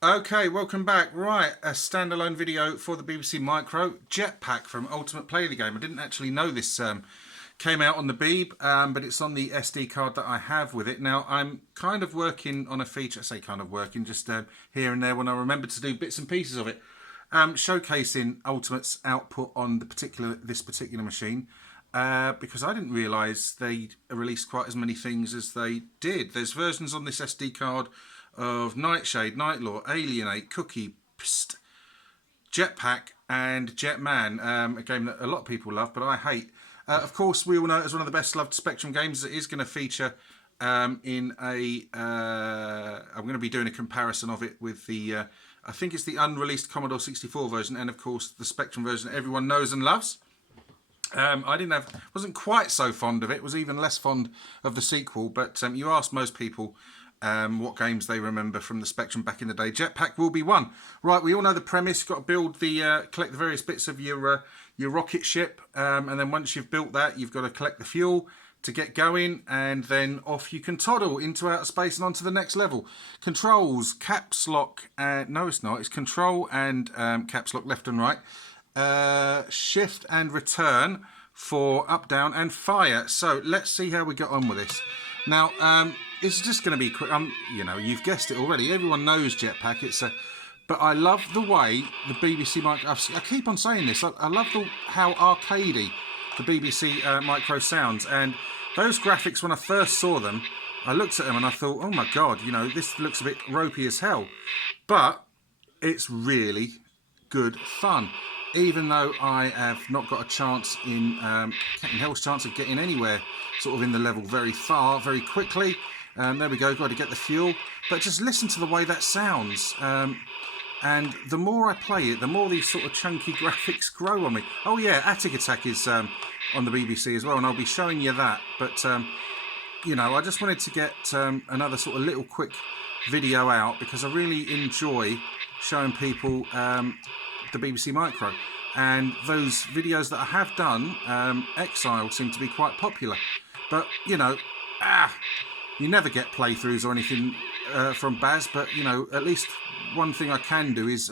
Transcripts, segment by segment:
Okay, welcome back. Right, a standalone video for the BBC Micro Jetpac from Ultimate Play of the Game. I didn't actually know this came out on the Beeb, but it's on the SD card that I have with it. Now, I'm kind of working on a feature, I say kind of working, just here and there when I remember to do bits and pieces of it, showcasing Ultimate's output on this particular machine. Because I didn't realise they released quite as many things as they did. There's versions on this SD card of Nightshade, Nightlore, Alienate, Cookie, Psst, Jetpac, and Jetman, a game that a lot of people love, but I hate. Of course, we all know it as one of the best loved Spectrum games. It is going to feature in a. I'm going to be doing a comparison of it with the. I think it's the unreleased Commodore 64 version, and of course the Spectrum version that everyone knows and loves. Wasn't quite so fond of it. Was even less fond of the sequel. But you asked most people what games they remember from the Spectrum back in the day. Jetpac will be one. Right, we all know the premise. You've got to build collect the various bits of your rocket ship, and then once you've built that, you've got to collect the fuel to get going, and then off you can toddle into outer space and onto the next level. Controls, caps lock. No, it's not. It's control and caps lock left and right. Shift and return for up, down, and fire. So let's see how we get on with this. Now, it's just going to be quick. You've guessed it already. Everyone knows Jetpac. But I love the way the BBC Micro. I keep on saying this. I love how arcadey the BBC Micro sounds, and those graphics. When I first saw them, I looked at them and I thought, oh my god, this looks a bit ropey as hell. But it's really good fun. Even though I have not got a chance Captain Hell's chance of getting anywhere sort of in the level very far, very quickly. There we go, got to get the fuel. But just listen to the way that sounds. And the more I play it, the more these sort of chunky graphics grow on me. Oh yeah, Attic Attack is on the BBC as well, and I'll be showing you that. But, I just wanted to get another sort of little quick video out because I really enjoy showing people the BBC Micro, and those videos that I have done, Exile, seem to be quite popular. But you never get playthroughs or anything from Baz. But at least one thing I can do is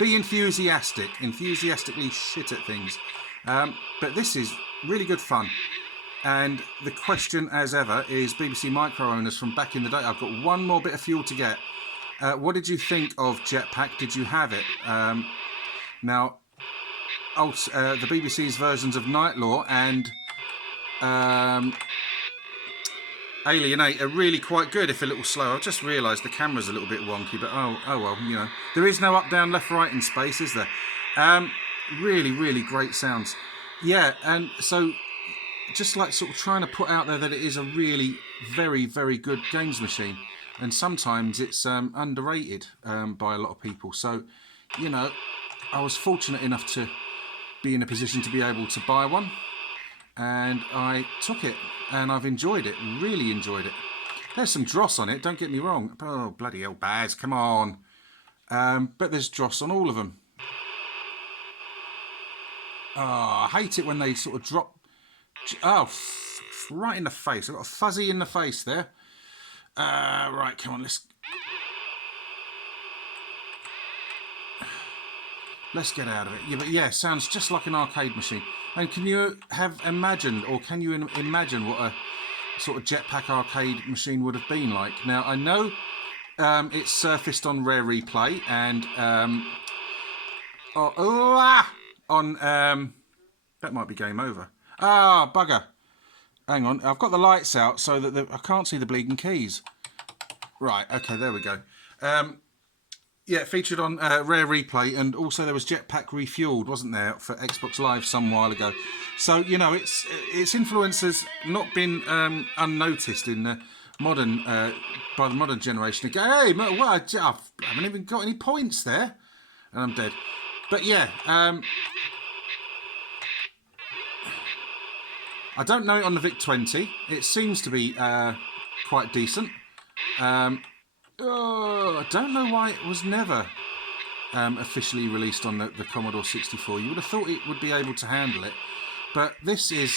be enthusiastically shit at things. But this is really good fun. And the question, as ever, is BBC Micro owners from back in the day. I've got one more bit of fuel to get. What did you think of Jetpac? Did you have it? Now, the BBC's versions of Nightlore and Alienate are really quite good, if a little slow. I've just realised the camera's a little bit wonky, but oh well, There is no up, down, left, right in space, is there? Really, really great sounds. Yeah, and so just like sort of trying to put out there that it is a really very, very good games machine. And sometimes it's underrated by a lot of people. So, I was fortunate enough to be in a position to be able to buy one, and I took it, and I've enjoyed it, really enjoyed it. There's some dross on it, don't get me wrong. Oh, bloody hell, Baz, come on. But there's dross on all of them. Oh, I hate it when they sort of drop... Oh, right in the face. I've got a fuzzy in the face there. Right, come on, Let's get out of it. Yeah, but yeah, sounds just like an arcade machine. And can you imagine what a sort of Jetpac arcade machine would have been like? Now, I know it's surfaced on Rare Replay and that might be game over. Ah, bugger. Hang on, I've got the lights out so that I can't see the bleeding keys. Right, okay, there we go. Yeah, it featured on Rare Replay, and also there was Jetpac Refueled, wasn't there, for Xbox Live some while ago. So, its influence has not been unnoticed in the modern, by the modern generation. Hey, what? I haven't even got any points there, and I'm dead. But yeah, I don't know it on the VIC-20. It seems to be quite decent. I don't know why it was never officially released on the Commodore 64. You would have thought it would be able to handle it. But this is,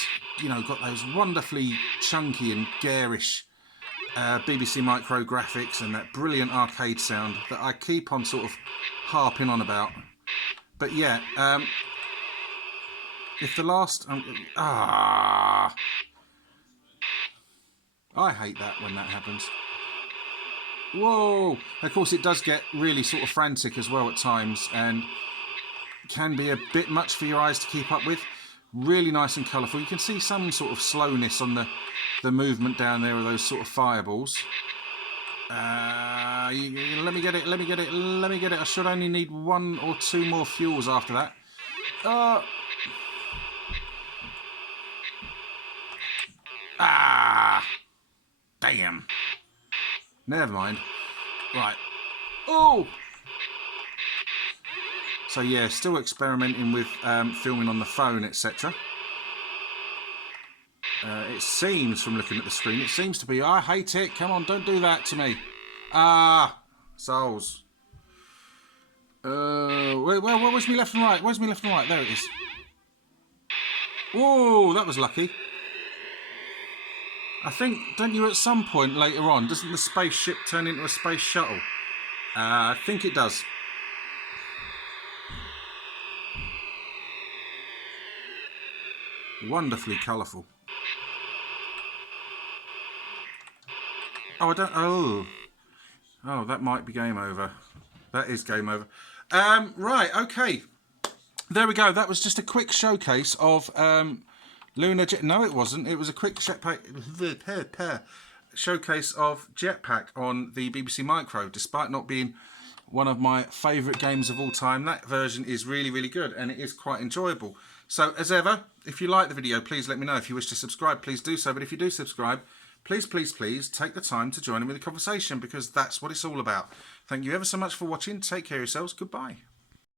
got those wonderfully chunky and garish BBC Micro graphics and that brilliant arcade sound that I keep on sort of harping on about. But yeah, if the last... I hate that when that happens. Whoa! Of course, it does get really sort of frantic as well at times, and can be a bit much for your eyes to keep up with. Really nice and colourful. You can see some sort of slowness on the movement down there of those sort of fireballs. Let me get it, let me get it, let me get it. I should only need 1 or 2 more fuels after that. Damn. Never mind. Right. Oh! So yeah, still experimenting with filming on the phone, etc. It seems, from looking at the screen, it seems to be, I hate it, come on, don't do that to me. Souls. Where's me left and right? Where's me left and right? There it is. Whoa, that was lucky. I think, don't you at some point later on, doesn't the spaceship turn into a space shuttle? I think it does. Wonderfully colourful. Oh, I don't... Oh, that might be game over. That is game over. Right, okay. There we go. That was just a quick showcase of Lunar Jet... No, it wasn't. It was a quick Jetpac... showcase of Jetpac on the BBC Micro, despite not being one of my favourite games of all time. That version is really, really good, and it is quite enjoyable. So, as ever, if you like the video, please let me know. If you wish to subscribe, please do so. But if you do subscribe, please, please, please take the time to join in with the conversation, because that's what it's all about. Thank you ever so much for watching. Take care of yourselves. Goodbye.